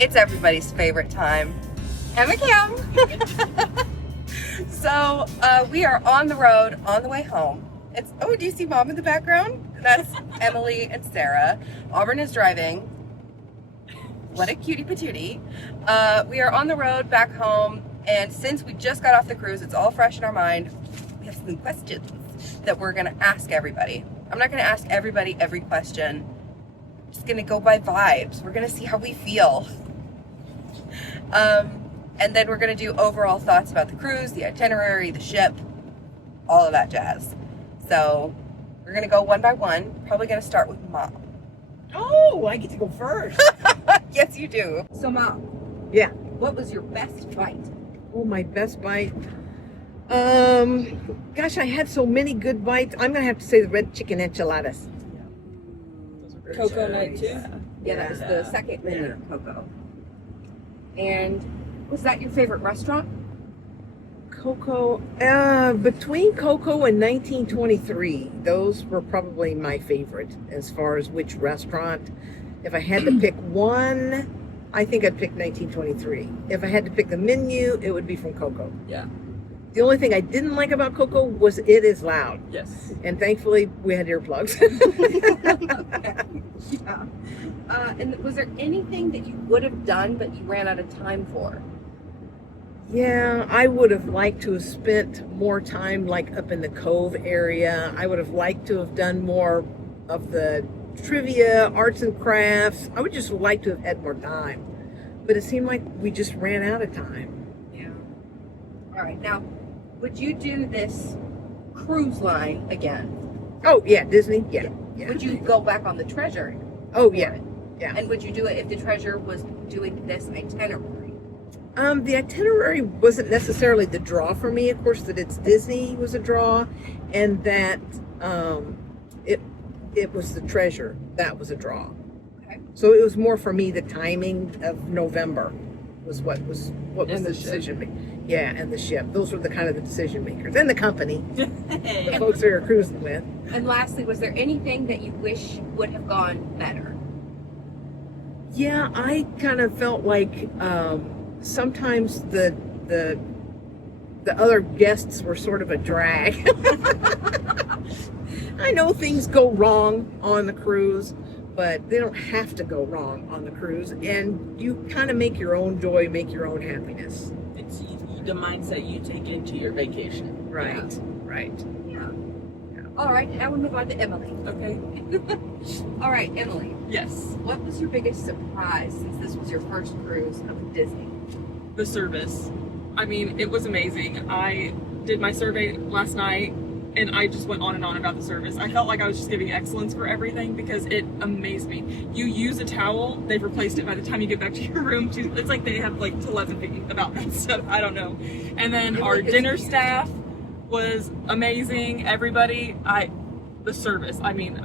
It's everybody's favorite time. Emma Kim. So we are on the road on the way home. Oh, do you see Mom in the background? That's Emily and Sarah. Auburn is driving. What a cutie patootie. We are on the road back home, and since we just got off the cruise, it's all fresh in our mind. We have some questions that we're gonna ask everybody. I'm not gonna ask everybody every question. I'm just gonna go by vibes. We're gonna see how we feel. And then we're gonna do overall thoughts about the cruise, the itinerary, the ship, all of that jazz. So we're gonna go one by one. Probably gonna start with Mom. Oh, I get to go first. Yes, you do. So Mom, Yeah. what was your best bite? Oh, my best bite. Gosh, I had so many good bites. I'm gonna have to say the red chicken enchiladas. Cocoa night too? Yeah, that was the second menu, Coco. And was that your favorite restaurant? Coco, between Coco and 1923, those were probably my favorite as far as which restaurant. If I had to pick one, I think I'd pick 1923. If I had to pick the menu, it would be from Coco. Yeah. The only thing I didn't like about Coco was it is loud. Yes. And thankfully, we had earplugs. Yeah. And was there anything that you would have done but you ran out of time for? Yeah, I would have liked to have spent more time like up in the Cove area. I would have liked to have done more of the trivia, arts and crafts. I would just like to have had more time. But it seemed like we just ran out of time. Yeah. All right. Now, would you do this cruise line again? Oh, yeah, Disney? Yeah. Yeah. Would you go back on the Treasure? Oh, for yeah. it? Yeah. And would you do it if the Treasure was doing this itinerary? The itinerary wasn't necessarily the draw for me. Of course, that it's Disney was a draw, and that it was the Treasure that was a draw. Okay. So it was more for me the timing of November was what was And the the ship. decision making. Yeah, and the ship. Those were the kind of the decision makers, and the company, the Hey. folks we were cruising with. And lastly, was there anything that you wish would have gone better? Yeah, I kind of felt like sometimes the other guests were sort of a drag. I know things go wrong on the cruise, but they don't have to go wrong on the cruise, and you kind of make your own joy, make your own happiness. It's the mindset you take into your vacation. Right, right. Yeah. All right. Now we move on to Emily. Okay. All right, Emily. Yes. What was your biggest surprise since this was your first cruise of Disney? The service. I mean, it was amazing. I did my survey last night and I just went on and on about the service. I felt like I was just giving excellence for everything because it amazed me. You use a towel, they've replaced it by the time you get back to your room. It's like they have like telepathy about that stuff. I don't know. And then our dinner staff was amazing. Everybody, the service. I mean,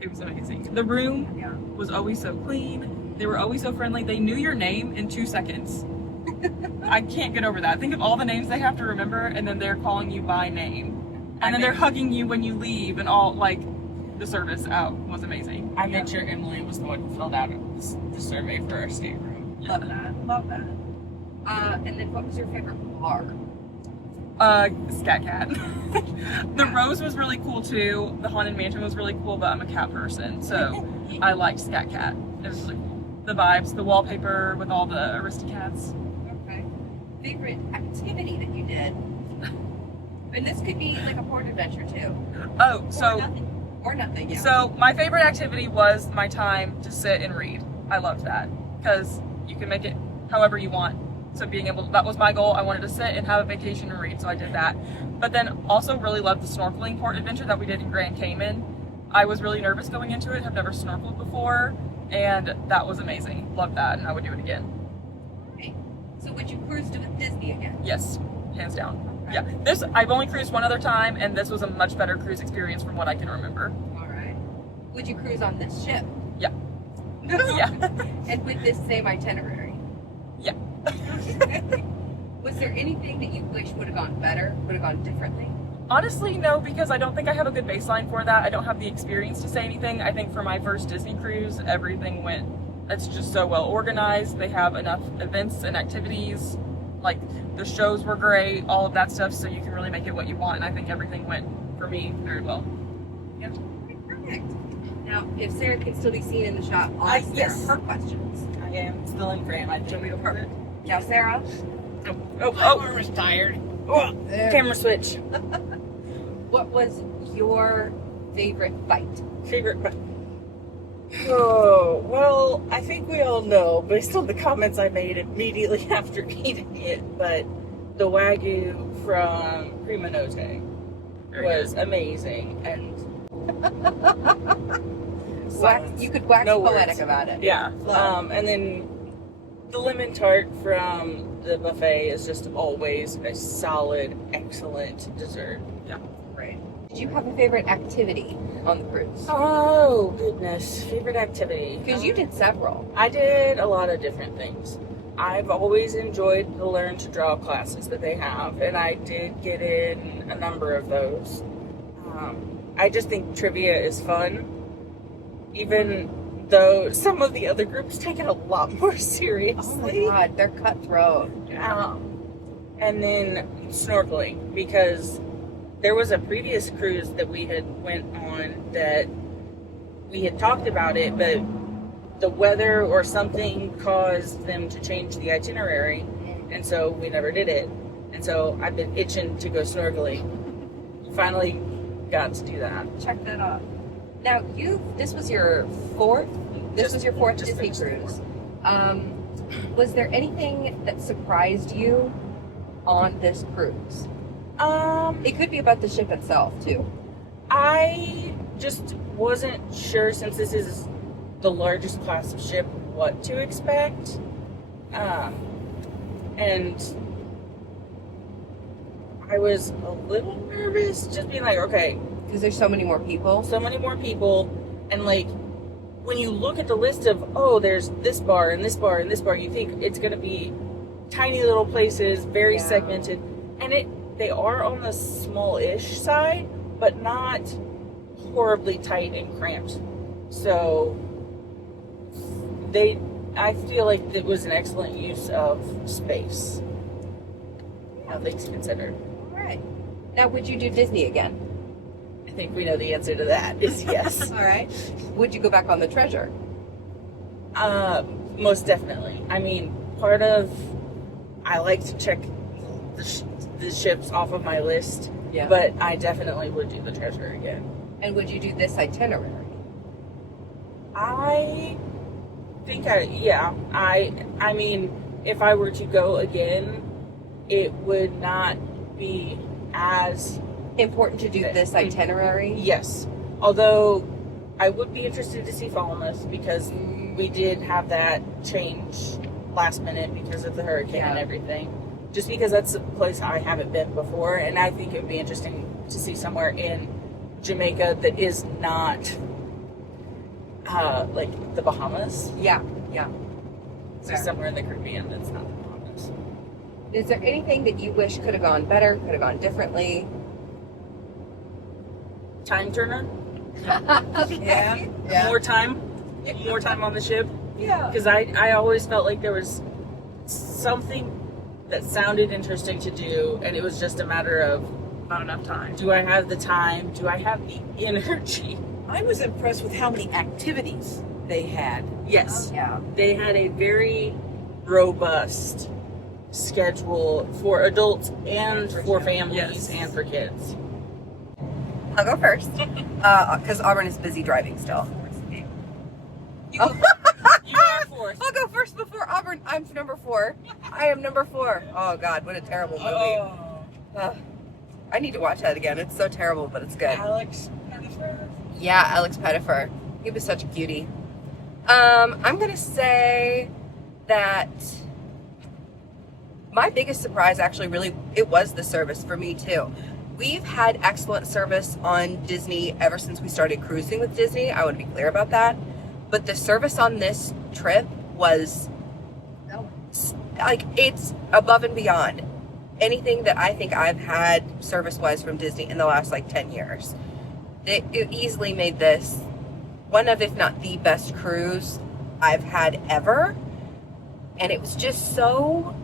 it was amazing. The room was always so clean. They were always so friendly. They knew your name in 2 seconds. I can't get over that. Think of all the names they have to remember, and then they're calling you by name. And then they're hugging you when you leave, and all, like, the service out was amazing. I made sure Emily was the one who filled out the survey for our stateroom. Love that. Love that. And then what was your favorite bar? Scat Cat. The Rose was really cool too. The Haunted Mansion was really cool, but I'm a cat person, so I liked Scat Cat. It was really cool. The vibes, the wallpaper with all the Aristocats. Okay. Favorite activity that you did? And this could be like a port adventure too. Oh, so Or nothing, yeah. So my favorite activity was my time to sit and read. I loved that because you can make it however you want. So that was my goal. I wanted to sit and have a vacation and read, so I did that. But then also really loved the snorkeling port adventure that we did in Grand Cayman. I was really nervous going into it, have never snorkeled before, and that was amazing. Loved that, and I would do it again. Okay. So would you cruise to Disney again? Yes, hands down. Okay. Yeah, I've only cruised one other time, and this was a much better cruise experience from what I can remember. All right. Would you cruise on this ship? Yeah. Yeah. And with this same itinerary? Yeah. Was there anything that you wish would have gone better, would have gone differently? Honestly, no, because I don't think I have a good baseline for that. I don't have the experience to say anything. I think for my first Disney cruise, everything went It's just so well organized. They have enough events and activities. Like, the shows were great, all of that stuff, so you can really make it what you want. And I think everything went, for me, very well. Yeah. Perfect. Now, if Sarah can still be seen in the shot, I'll ask yes. her questions. I am still in frame. I think we go for it. Now, Sarah, Oh, was tired. Oh, camera switch. what was your favorite fight? Favorite. Oh, well, I think we all know, based on the comments I made immediately after eating it, but the Wagyu from Prima Notte was amazing. And You could wax No poetic words. about it. yeah. Love. And then the lemon tart from the buffet is just always a solid, excellent dessert. Great. Did you have a favorite activity on the cruise? Oh, goodness. Favorite activity? Because you did several. I did a lot of different things. I've always enjoyed the learn to draw classes that they have, and I did get in a number of those. I just think trivia is fun, even though some of the other groups take it a lot more Oh my seriously. God, they're cutthroat. And then snorkeling, because there was a previous cruise that we had went on that we had talked about it, but the weather or something caused them to change the itinerary, and so we never did it. And so I've been itching to go snorkeling. Finally got to do that. Check that off. Now, this was your fourth? This was your fourth just Disney finished cruise. Was there anything that surprised you on this cruise? It could be about the ship itself, too. I just wasn't sure, since this is the largest class of ship, what to expect. And I was a little nervous, just being like, okay, Because there's so many more people. so many more people, and like, when you look at the list of, oh, there's this bar and this bar and this bar, you think it's gonna be tiny little places, very Yeah. segmented, and they are on the small-ish side, but not horribly tight and cramped. So I feel like it was an excellent use of space. All things considered. All right. Now, would you do Disney again? I think we know the answer to that is yes. All right. Would you go back on the Treasure? Most definitely. I mean, I like to check the ships off of my list, Yeah. but I definitely would do the Treasure again. And would you do this itinerary? I think I mean, if I were to go again, it would not be as Important to do this itinerary? yes. Although I would be interested to see Falmouth, because we did have that change last minute because of the hurricane and Yeah. everything. Just because that's a place I haven't been before, and I think it would be interesting to see somewhere in Jamaica that is not like the Bahamas. Yeah. So Fair. somewhere in the Caribbean that's not the Bahamas. Is there anything that you wish could have gone better, could have gone differently? Time turner? Yeah. More time on the ship? Yeah. Because I always felt like there was something that sounded interesting to do, and it was just a matter of, Not enough time. do I have the time? Do I have the energy? I was impressed with how many activities they had. Yes. Yeah. They had a very robust schedule for adults and for families Yes. and for kids. I'll go first. Because Auburn is busy driving still. You are fourth. I'll go first before Auburn. I'm number 4. I am number 4. Oh, God. What a terrible movie. I need to watch that again. It's so terrible, but it's good. Alex Pettifer. Yeah, Alex Pettifer. He was such a cutie. I'm going to say that my biggest surprise actually really, it was the service for me too. We've had excellent service on Disney ever since we started cruising with Disney. I want to be clear about that. But the service on this trip was like, it's above and beyond anything that I think I've had service-wise from Disney in the last like 10 years. It easily made this one of, if not the best cruise I've had ever. And it was just so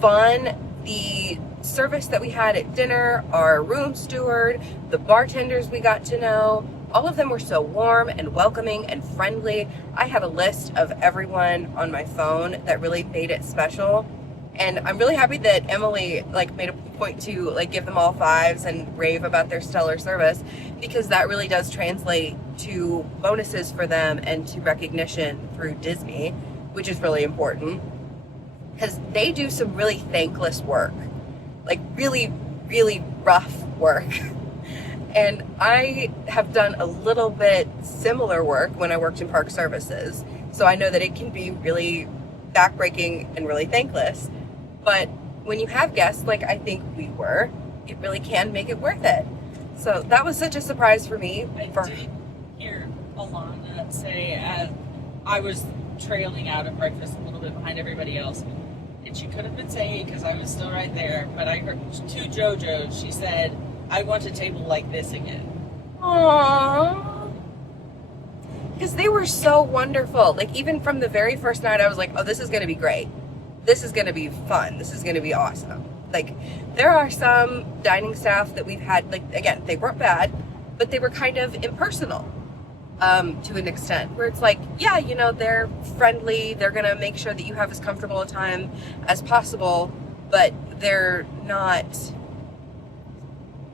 fun. The service that we had at dinner, our room steward, the bartenders we got to know, all of them were so warm and welcoming and friendly. I have a list of everyone on my phone that really made it special. And I'm really happy that Emily made a point to give them all 5s and rave about their stellar service, because that really does translate to bonuses for them and to recognition through Disney, which is really important. Because they do some really thankless work, really, really rough work. And I have done a little bit similar work when I worked in park services. So I know that it can be really backbreaking and really thankless. But when you have guests like I think we were, it really can make it worth it. So that was such a surprise for me. I did hear Alana say, I was trailing out of breakfast a little bit behind everybody else. And she could have been saying, because I was still right there, but I heard to JoJo, she said, I want a table like this again. Aww. Because they were so wonderful. Even from the very first night, I was like, oh, this is going to be great. This is going to be fun. This is going to be awesome. There are some dining staff that we've had, again, they weren't bad, but they were kind of impersonal. To an extent, where it's they're friendly, they're gonna make sure that you have as comfortable a time as possible, but they're not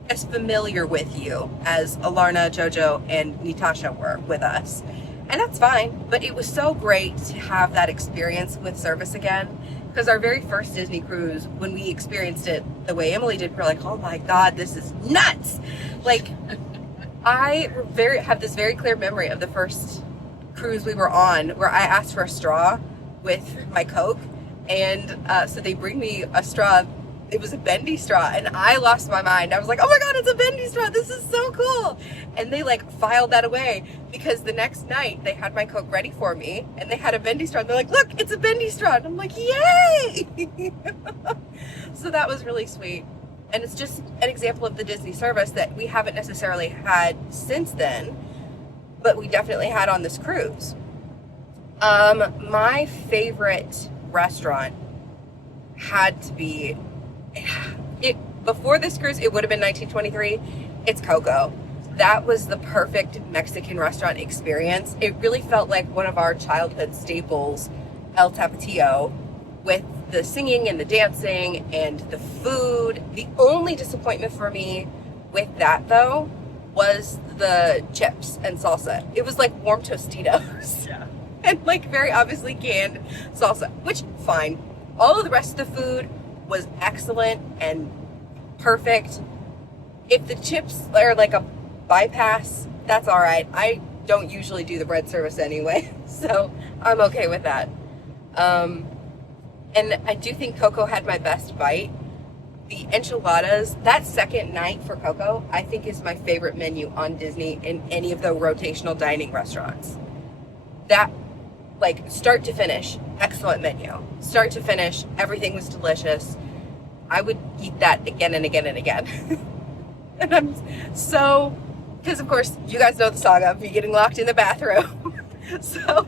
as familiar with you as Alarna, JoJo, and Natasha were with us. And that's fine, but it was so great to have that experience with service again, because our very first Disney cruise, when we experienced it the way Emily did, we're like, oh my God, this is nuts! I have this very clear memory of the first cruise we were on where I asked for a straw with my Coke, and so they bring me a straw. It was a bendy straw, and I lost my mind. I was like, oh my God, it's a bendy straw. This is so cool. And they filed that away, because the next night they had my Coke ready for me, and they had a bendy straw. And they're like, look, it's a bendy straw. And I'm like, yay! So that was really sweet. And it's just an example of the Disney service that we haven't necessarily had since then, but we definitely had on this cruise. My favorite restaurant had to be, before this cruise, it would have been 1923. It's Coco. That was the perfect Mexican restaurant experience. It really felt like one of our childhood staples, El Tapatio, with the singing and the dancing and the food. The only disappointment for me with that, though, was the chips and salsa. It was like warm Tostitos. Yeah. And very obviously canned salsa, which, fine. All of the rest of the food was excellent and perfect. If the chips are a bypass, that's all right. I don't usually do the bread service anyway, so I'm okay with that. And I do think Coco had my best bite. The enchiladas, that second night for Coco, I think is my favorite menu on Disney in any of the rotational dining restaurants. That, start to finish, excellent menu. Start to finish, everything was delicious. I would eat that again and again and again. And I'm so, because of course, you guys know the saga of me getting locked in the bathroom. So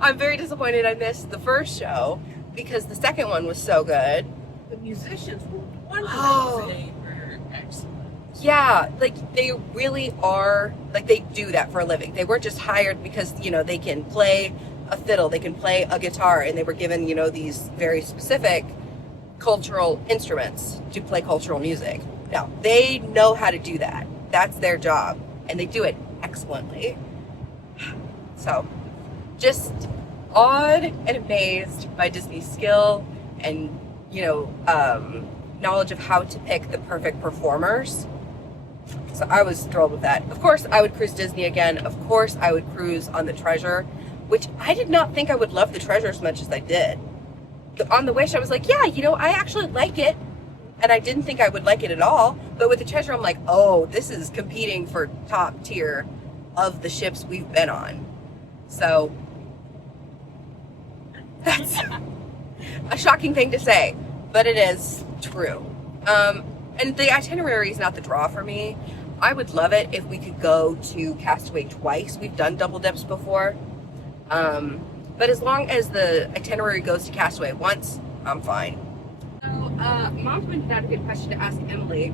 I'm very disappointed I missed the first show, because the second one was so good. The musicians were wonderful. Oh, They were excellent. yeah, they really are, they do that for a living. They weren't just hired because, they can play a fiddle, they can play a guitar, and they were given, these very specific cultural instruments to play cultural music. No, they know how to do that. That's their job, and they do it excellently. So, just awed and amazed by Disney's skill and, knowledge of how to pick the perfect performers. So I was thrilled with that. Of course, I would cruise Disney again. Of course, I would cruise on the Treasure, which I did not think I would love the Treasure as much as I did. On the Wish, I was like, yeah, I actually like it. And I didn't think I would like it at all. But with the Treasure, I'm like, oh, this is competing for top tier of the ships we've been on. So that's a shocking thing to say, but it is true. And the itinerary is not the draw for me. I would love it if we could go to Castaway twice. We've done double dips before. But as long as the itinerary goes to Castaway once, I'm fine. So, Mom pointed out a good question to ask Emily,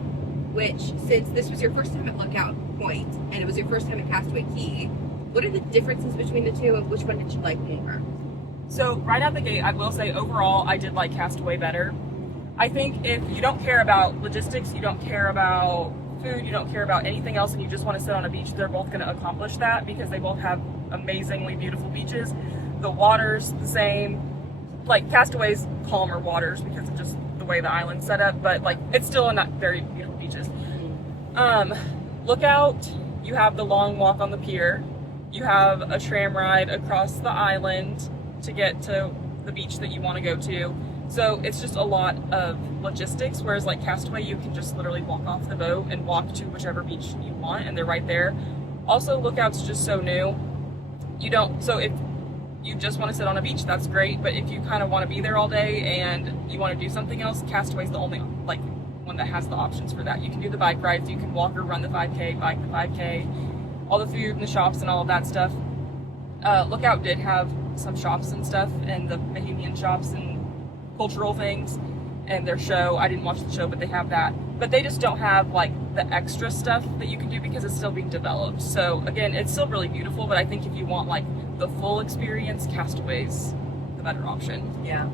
which, since this was your first time at Lookout Point and it was your first time at Castaway Key, what are the differences between the two and which one did you like more? So right out the gate, I will say overall, I did like Castaway better. I think if you don't care about logistics, you don't care about food, you don't care about anything else, and you just want to sit on a beach, they're both going to accomplish that because they both have amazingly beautiful beaches. The water's the same. Like Castaway's calmer waters because of just the way the island's set up, but like it's still not very beautiful beaches. Lookout, you have the long walk on the pier. You have a tram ride across the island to get to the beach that you want to go to. So it's just a lot of logistics, whereas like Castaway, you can just literally walk off the boat and walk to whichever beach you want, and they're right there. Also, Lookout's just so new. So if you just want to sit on a beach, that's great, but if you kind of want to be there all day and you want to do something else, Castaway's the only like one that has the options for that. You can do the bike rides, you can walk or run the 5K, bike the 5K, all the food and the shops and all of that stuff. Lookout did have some shops and stuff, and the Bahamian shops and cultural things and their show. I didn't watch the show, but they have that. But they just don't have like the extra stuff that you can do because it's still being developed. So again, it's still really beautiful, but I think if you want like the full experience, Castaway's the better option. Yeah.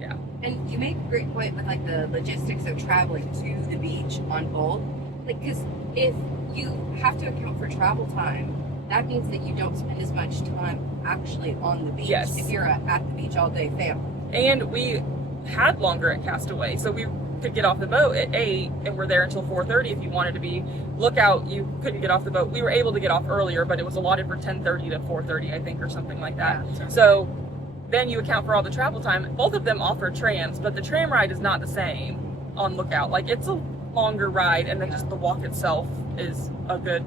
Yeah. And you make a great point with like the logistics of traveling to the beach on both. Like, because if you have to account for travel time, that means that you don't spend as much time actually on the beach. Yes. If you're at the beach all day family. And we had longer at Castaway, so we could get off the boat at 8 and we're there until 4:30 if you wanted to be. Lookout, you couldn't get off the boat. We were able to get off earlier, but it was allotted for 10:30 to 4:30, I think, or something like that. Yeah. So then you account for all the travel time. Both of them offer trams, but the tram ride is not the same on Lookout. Like, it's a longer ride, and then just the walk itself is a good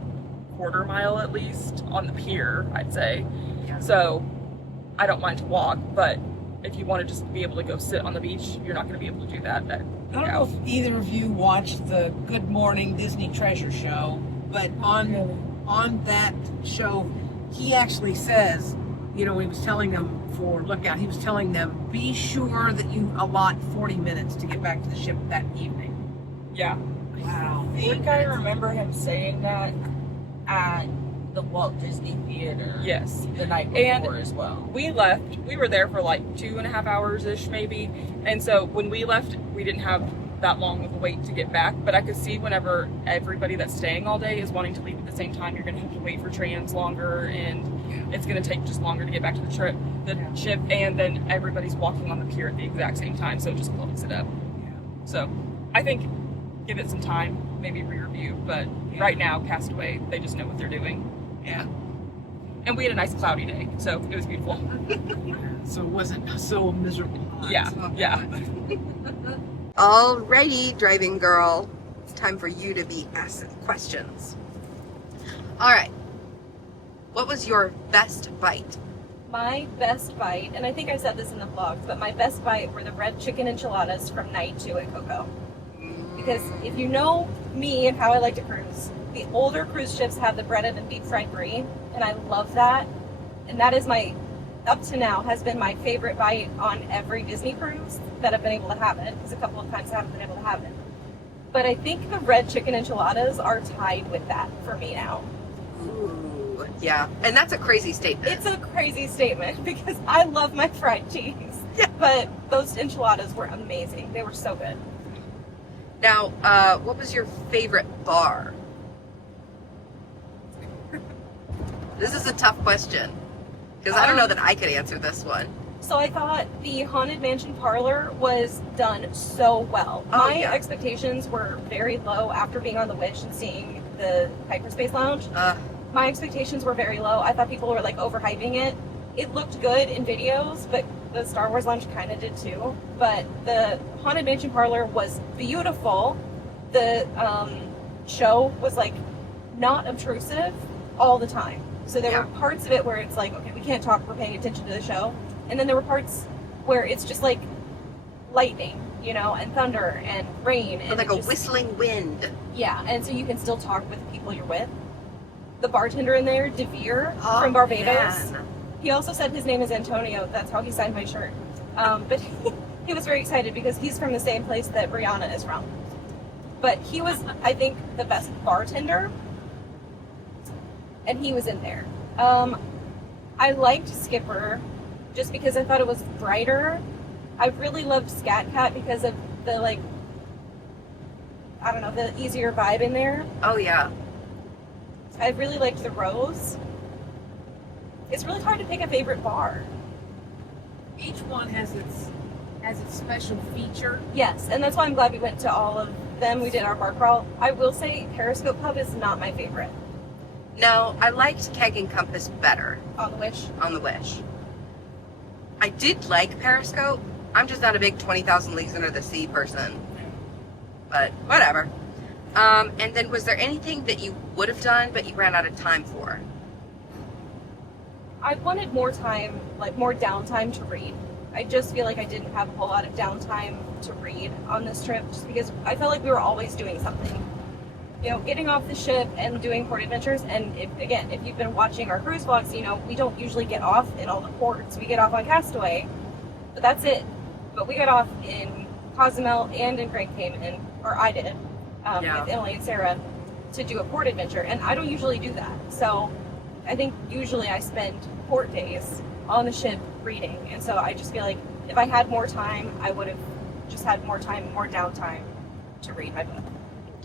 quarter mile at least on the pier, I'd say. Yeah. So I don't mind to walk, but if you want to just be able to go sit on the beach, you're not going to be able to do that at I don't know if either of you watched the Good Morning Disney Treasure show, but on that show, he actually says, you know, he was telling them for Lookout, he was telling them, be sure that you allot 40 minutes to get back to the ship that evening. Yeah. Wow. I think I remember him saying that at the Walt Disney Theater. Yes. The night And before as well. We left, we were there for like 2.5 hours-ish maybe. And so when we left, we didn't have that long of a wait to get back. But I could see whenever everybody that's staying all day is wanting to leave at the same time, you're going to have to wait for trams longer, and it's going to take just longer to get back to the ship. And then everybody's walking on the pier at the exact same time, so it just clogs it up. So I think give it some time, maybe re-review. But right now, Castaway, they just know what they're doing. Yeah. And we had a nice cloudy day, so it was beautiful. So it wasn't so miserable. Yeah, yeah. Alrighty, driving girl. It's time for you to be asked questions. Alright. What was your best bite? My best bite, and I think I said this in the vlogs, but my best bite were the red chicken enchiladas from Night 2 at Coco. Because if you know me and how I like to cruise, the older cruise ships have the breaded and deep fried brie, and I love that. And that is my, up to now, has been my favorite bite on every Disney cruise that I've been able to have it, because a couple of times I haven't been able to have it. But I think the red chicken enchiladas are tied with that for me now. Ooh, yeah. And that's a crazy statement. It's a crazy statement because I love my fried cheese. But those enchiladas were amazing. They were so good. Now, what was your favorite bar? This is a tough question, because I don't know that I could answer this one. So I thought the Haunted Mansion parlor was done so well. Oh, My yeah. expectations were very low after being on the Wish and seeing the Hyperspace Lounge. My expectations were very low. I thought people were like overhyping it. It looked good in videos, but the Star Wars Lounge kind of did too. But the Haunted Mansion parlor was beautiful. The show was like not obtrusive all the time. So there were parts of it where it's like, okay, we can't talk, we're paying attention to the show. And then there were parts where it's just like lightning, you know, and thunder and rain. And Like a whistling wind. Yeah, and so you can still talk with the people you're with. The bartender in there, DeVere Oh, from Barbados, man. He also said his name is Antonio. That's how he signed my shirt. But he was very excited because he's from the same place that Brianna is from. But he was, I think, the best bartender. And he was in there. I liked Skipper just because I thought it was brighter. I really loved Scat Cat because of the, like, I don't know, the easier vibe in there. Oh, yeah. I really liked the Rose. It's really hard to pick a favorite bar. Each one has its special feature. Yes, and that's why I'm glad we went to all of them. We did our bar crawl. I will say Periscope Pub is not my favorite. No, I liked Keg and Compass better On the Wish. on the Wish. I did like Periscope. I'm just not a big 20,000 Leagues Under the Sea person. But whatever. And then was there anything that you would have done but you ran out of time for? I wanted more time, like more downtime to read. I just feel like I didn't have a whole lot of downtime to read on this trip just because I felt like we were always doing something. You know, getting off the ship and doing port adventures. And if you've been watching our cruise vlogs, you know, we don't usually get off in all the ports. We get off on Castaway, but that's it. But we got off in Cozumel and in Grand Cayman, or I did, with Emily and Sarah, to do a port adventure. And I don't usually do that. So I think usually I spend port days on the ship reading. And so I just feel like if I had more time, I would have just had more time, more downtime to read my book.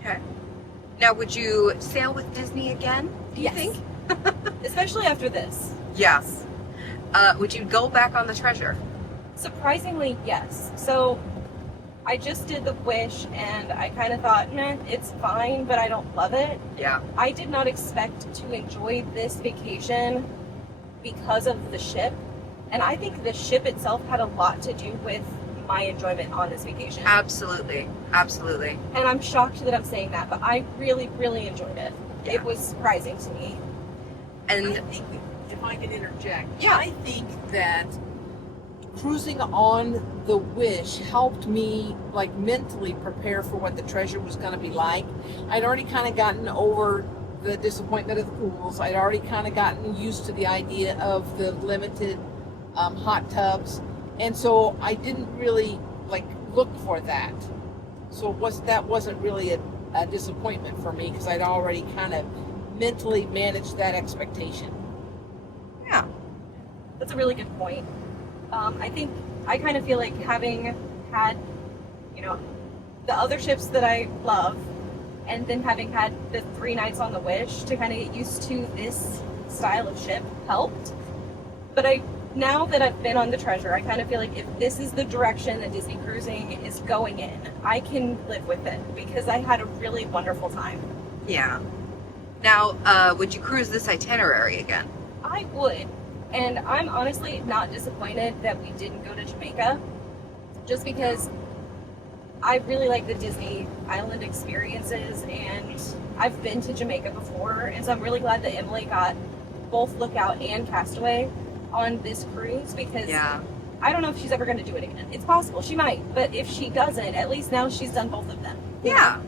Okay. Now, would you sail with Disney again, do you Yes. think? Especially after this. Yes. Would you go back on the Treasure? Surprisingly, yes. So I just did the Wish and I kind of thought, nah, it's fine, but I don't love it. Yeah. I did not expect to enjoy this vacation because of the ship. And I think the ship itself had a lot to do with my enjoyment on this vacation. Absolutely. Absolutely. And I'm shocked that I'm saying that, but I really, really enjoyed it. Yeah. It was surprising to me. And I think, if I can interject, Yeah. I think that cruising on the Wish helped me like mentally prepare for what the Treasure was going to be like. I'd already kind of gotten over the disappointment of the pools. I'd already kind of gotten used to the idea of the limited hot tubs, and so I didn't really like look for that. So that wasn't really a disappointment for me because I'd already kind of mentally managed that expectation. yeah. That's a really good point. I think I kind of feel like having had, you know, the other ships that I love, and then having had the 3 nights on the Wish to kind of get used to this style of ship helped. But now that I've been on the Treasure, I kind of feel like if this is the direction that Disney Cruising is going in, I can live with it because I had a really wonderful time. Yeah. Now, would you cruise this itinerary again? I would. And I'm honestly not disappointed that we didn't go to Jamaica, just because I really like the Disney Island experiences, and I've been to Jamaica before, and so I'm really glad that Emily got both Lookout and Castaway on this cruise, because Yeah. I don't know if she's ever going to do it again. It's possible, she might, but if she doesn't, at least now she's done both of them. Yeah.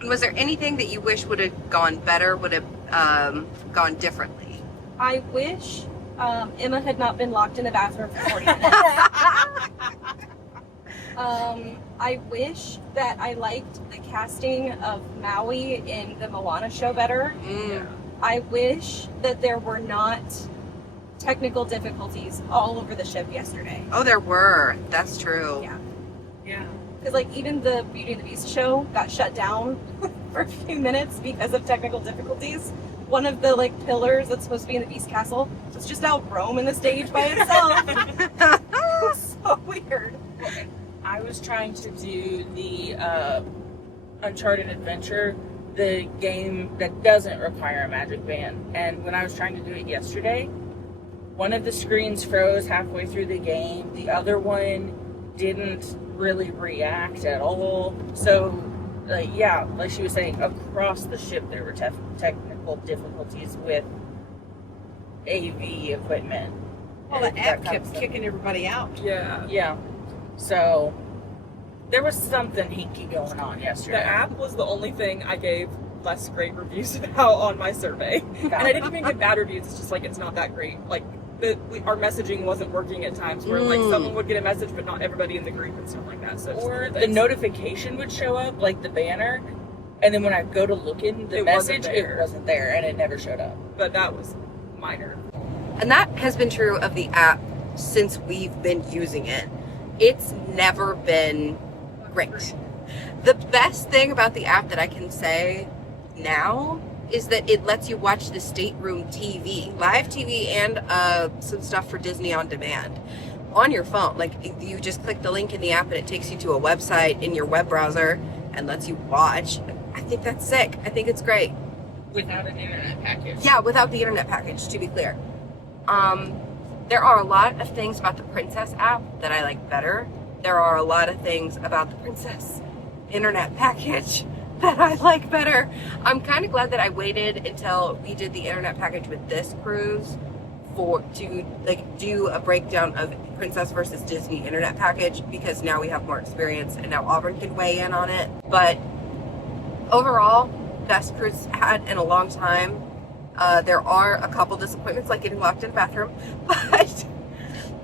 And was there anything that you wish would have gone better, would have gone differently? I wish Emma had not been locked in the bathroom for 40 minutes. I wish that I liked the casting of Maui in the Moana show better. I wish that there were not technical difficulties all over the ship yesterday. Oh, there were. That's true. Yeah. Yeah. Because like even the Beauty and the Beast show got shut down for a few minutes because of technical difficulties. One of the like pillars that's supposed to be in the Beast Castle was just out roaming the stage by itself. It was so weird. I was trying to do the Uncharted Adventure, the game that doesn't require a magic band. And when I was trying to do it yesterday, one of the screens froze halfway through the game. The other one didn't really react at all. So, yeah, like she was saying, across the ship there were technical difficulties with AV equipment. Well, the and app that kind of kept stuff. kicking everybody out. Yeah. Yeah. So there was something hinky going on yesterday. The app was the only thing I gave less great reviews about on my survey. And I didn't even give bad reviews. It's just like, it's not that great. Like, our messaging wasn't working at times, where like someone would get a message, but not everybody in the group and stuff like that. So Or the notification would show up, like the banner, and then when I go to look in the message, it wasn't there, and it never showed up. But that was minor. And that has been true of the app since we've been using it. It's never been great. The best thing about the app that I can say now is that it lets you watch the stateroom TV, live TV, and some stuff for Disney on demand on your phone. Like, you just click the link in the app and it takes you to a website in your web browser and lets you watch. I think that's sick. I think it's great. Without an internet package. Yeah, without the internet package, to be clear. There are a lot of things about the Princess app that I like better. There are a lot of things about the Princess internet package that I like better. I'm kind of glad that I waited until we did the internet package with this cruise to like do a breakdown of Princess versus Disney internet package, because now we have more experience and now Auburn can weigh in on it. But overall, best cruise had in a long time. There are a couple disappointments, like getting locked in a bathroom, but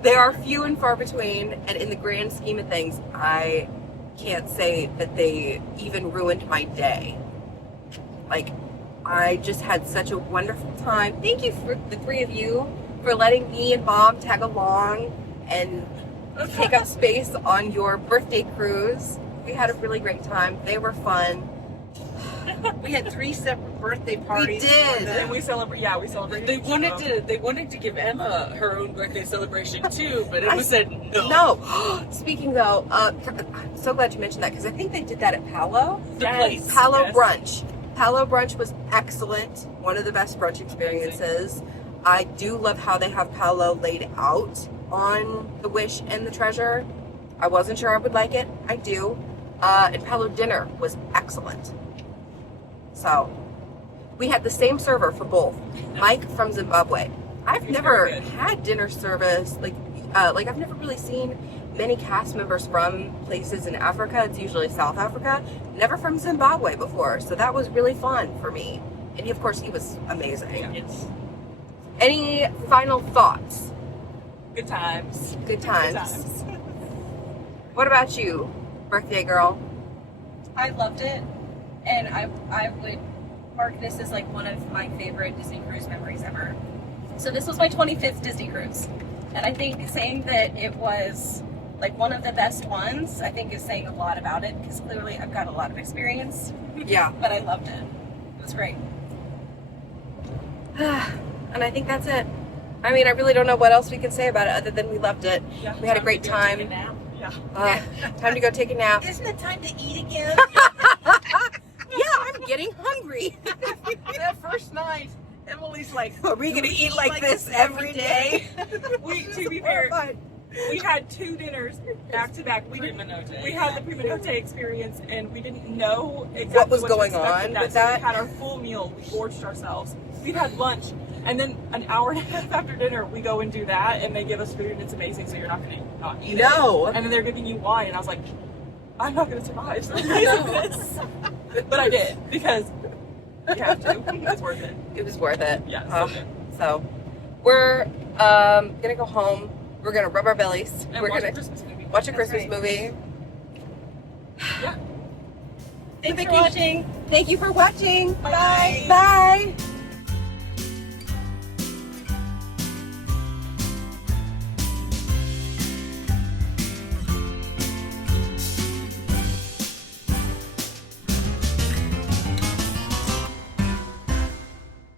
they are few and far between, and in the grand scheme of things, I can't say that they even ruined my day. Like, I just had such a wonderful time. Thank you for the three of you for letting me and Mom tag along and take up space on your birthday cruise. We had a really great time. They were fun. We had 3 separate birthday parties. We did. And we celebrated. They wanted to give Emma her own birthday celebration too, but Emma said no. No. Speaking though, I'm so glad you mentioned that, because I think they did that at Palo. The place. Palo Yes. Brunch. Palo Brunch was excellent. One of the best brunch experiences. I do love how they have Palo laid out on the Wish and the Treasure. I wasn't sure I would like it. I do. And Palo dinner was excellent. So, we had the same server for both. Mike from Zimbabwe. I've never had dinner service, like I've never really seen many cast members from places in Africa. It's usually South Africa. Never from Zimbabwe before. So that was really fun for me. And of course, he was amazing. Yes. Any final thoughts? Good times. Good times. What about you, birthday girl? I loved it, and I would mark this as like one of my favorite Disney cruise memories ever. So this was my 25th Disney cruise, and I think saying that it was like one of the best ones, I think is saying a lot about it, because clearly I've got a lot of experience, Yeah. but I loved it. It was great. And I think that's it. I mean, I really don't know what else we can say about it other than we loved it. Yeah. We had a great time. Yeah. Time to go take a nap. Isn't it time to eat again? Yeah, I'm getting hungry. That first night, Emily's like, Are we gonna eat like this every day? To be fair, we had 2 dinners back to back. We had the Prima Notte experience, and we didn't know exactly What was to going expect on that. with So that? we had our full meal. We gorged ourselves. We had lunch, and then an hour and a half after dinner, we go and do that, and they give us food, and it's amazing. So you're not going to not eat No. it. And then they're giving you wine, and I was like, I'm not going to survive this. But I did, because you have to. It's worth it. It was worth it. Yeah, so good. So we're gonna go home. We're gonna rub our bellies. And We're watch gonna a Christmas movie. watch a That's Christmas right. movie. Thanks for watching. Thank you for watching. Bye. Bye.